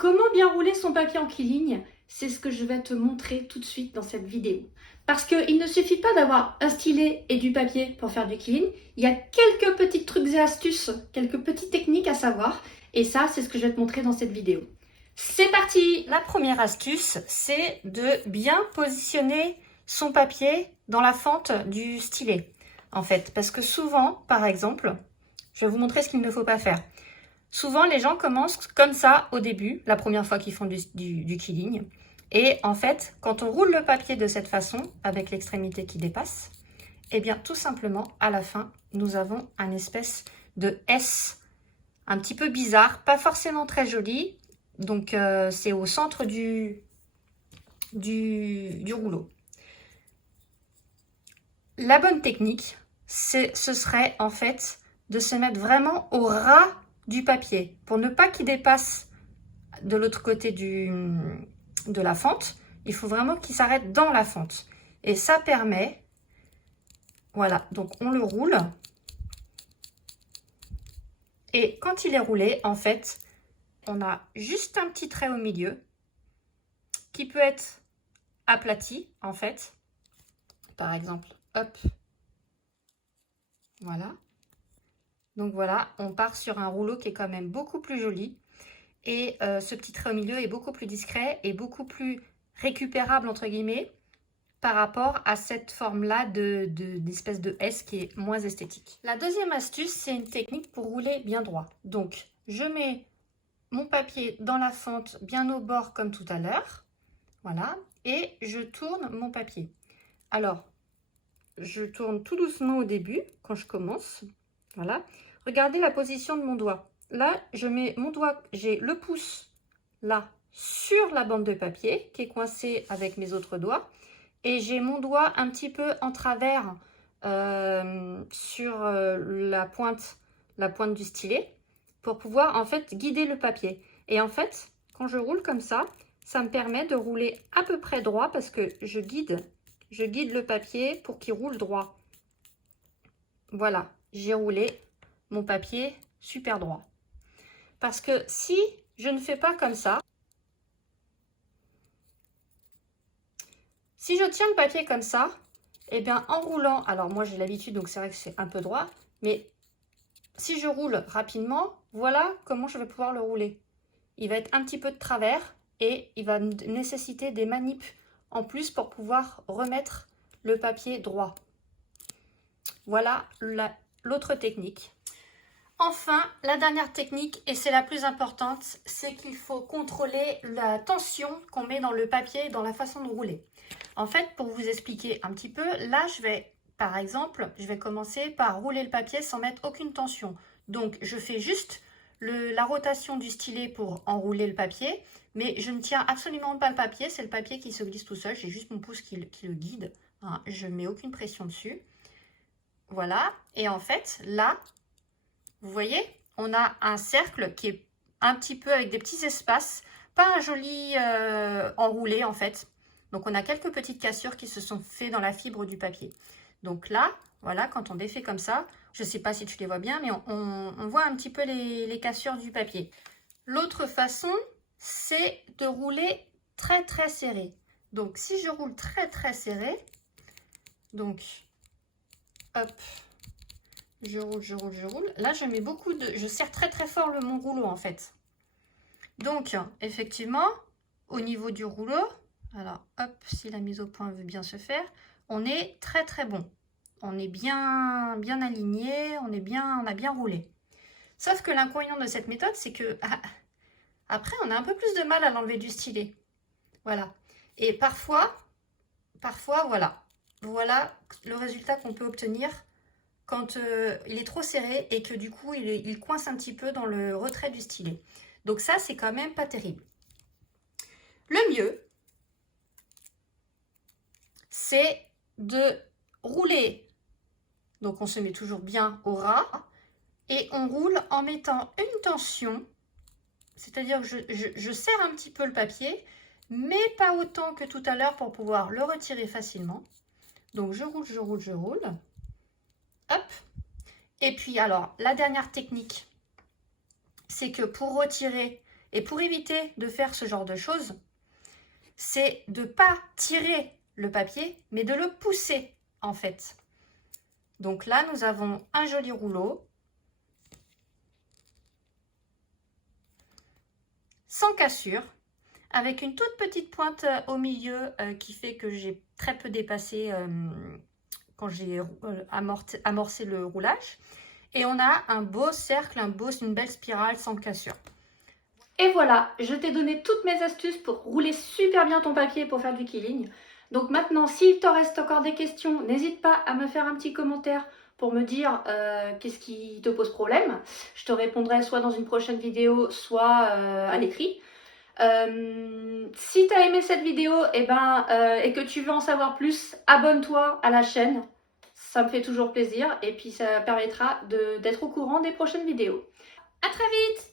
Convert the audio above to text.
Comment bien rouler son papier en quiligne? C'est ce que je vais te montrer tout de suite dans cette vidéo. Parce qu'il ne suffit pas d'avoir un stylet et du papier pour faire du quiligne. Il y a quelques petits trucs et astuces, quelques petites techniques à savoir. Et ça, c'est ce que je vais te montrer dans cette vidéo. C'est parti! La première astuce, c'est de bien positionner son papier dans la fente du stylet. En fait, parce que souvent, par exemple, je vais vous montrer ce qu'il ne faut pas faire. Souvent, les gens commencent comme ça au début, la première fois qu'ils font du quiligne. Et en fait, quand on roule le papier de cette façon, avec l'extrémité qui dépasse, eh bien, tout simplement, à la fin, nous avons un espèce de S un petit peu bizarre, pas forcément très joli. Donc, c'est au centre du rouleau. La bonne technique, ce serait en fait de se mettre vraiment au ras du papier pour ne pas qu'il dépasse de l'autre côté de la fente. Il faut vraiment qu'il s'arrête dans la fente. Et ça permet, voilà, donc on le roule. Et quand il est roulé, en fait, on a juste un petit trait au milieu qui peut être aplati, en fait. Par exemple, hop, voilà. Donc voilà, on part sur un rouleau qui est quand même beaucoup plus joli. Et ce petit trait au milieu est beaucoup plus discret et beaucoup plus récupérable, entre guillemets, par rapport à cette forme-là d'espèce de S qui est moins esthétique. La deuxième astuce, c'est une technique pour rouler bien droit. Donc, je mets mon papier dans la fente bien au bord comme tout à l'heure. Voilà. Et je tourne mon papier. Alors, je tourne tout doucement au début, quand je commence. Voilà. Regardez la position de mon doigt. Là, je mets mon doigt, j'ai le pouce là sur la bande de papier qui est coincée avec mes autres doigts. Et j'ai mon doigt un petit peu en travers sur la pointe du stylet pour pouvoir en fait guider le papier. Et en fait, quand je roule comme ça me permet de rouler à peu près droit parce que je guide le papier pour qu'il roule droit. Voilà, j'ai roulé mon papier super droit. Parce que si je ne fais pas comme ça, si je tiens le papier comme ça, eh bien en roulant, alors moi j'ai l'habitude donc c'est vrai que c'est un peu droit, mais si je roule rapidement, voilà comment je vais pouvoir le rouler. Il va être un petit peu de travers et il va nécessiter des manips en plus pour pouvoir remettre le papier droit. Voilà l'autre technique. Enfin, la dernière technique, et c'est la plus importante, c'est qu'il faut contrôler la tension qu'on met dans le papier et dans la façon de rouler. En fait, pour vous expliquer un petit peu, là, par exemple, je vais commencer par rouler le papier sans mettre aucune tension. Donc, je fais juste la rotation du stylet pour enrouler le papier, mais je ne tiens absolument pas le papier, c'est le papier qui se glisse tout seul, j'ai juste mon pouce qui le guide, hein, je ne mets aucune pression dessus. Voilà, et en fait, là, vous voyez, on a un cercle qui est un petit peu avec des petits espaces, pas un joli enroulé en fait. Donc on a quelques petites cassures qui se sont faites dans la fibre du papier. Donc là, voilà, quand on défait comme ça, je ne sais pas si tu les vois bien, mais on voit un petit peu les cassures du papier. L'autre façon, c'est de rouler très très serré. Donc si je roule très très serré, donc hop, je roule, je roule, je roule. Là, je mets je serre très très fort mon rouleau en fait. Donc, effectivement, au niveau du rouleau, alors hop, si la mise au point veut bien se faire, on est très très bon. On est bien aligné, on a bien roulé. Sauf que l'inconvénient de cette méthode, c'est que après, on a un peu plus de mal à l'enlever du stylet. Voilà. Et parfois, voilà. Voilà le résultat qu'on peut obtenir quand il est trop serré et que du coup, il coince un petit peu dans le retrait du stylet. Donc ça, c'est quand même pas terrible. Le mieux, c'est de rouler. Donc on se met toujours bien au ras et on roule en mettant une tension. C'est-à-dire que je serre un petit peu le papier, mais pas autant que tout à l'heure pour pouvoir le retirer facilement. Donc je roule, je roule, je roule. Hop. Et puis alors, la dernière technique, c'est que pour retirer, Et pour éviter de faire ce genre de choses, c'est de ne pas tirer le papier, mais de le pousser en fait. Donc là, nous avons un joli rouleau. Sans cassure, avec une toute petite pointe au milieu qui fait que j'ai très peu dépassé quand j'ai amorcé le roulage. Et on a un beau cercle, une belle spirale sans cassure. Et voilà, je t'ai donné toutes mes astuces pour rouler super bien ton papier pour faire du quilling. Donc maintenant, s'il te reste encore des questions, n'hésite pas à me faire un petit commentaire pour me dire qu'est-ce qui te pose problème. Je te répondrai soit dans une prochaine vidéo, soit à l'écrit. Si tu as aimé cette vidéo et que tu veux en savoir plus, abonne-toi à la chaîne. Ça me fait toujours plaisir et puis ça permettra d'être au courant des prochaines vidéos. À très vite!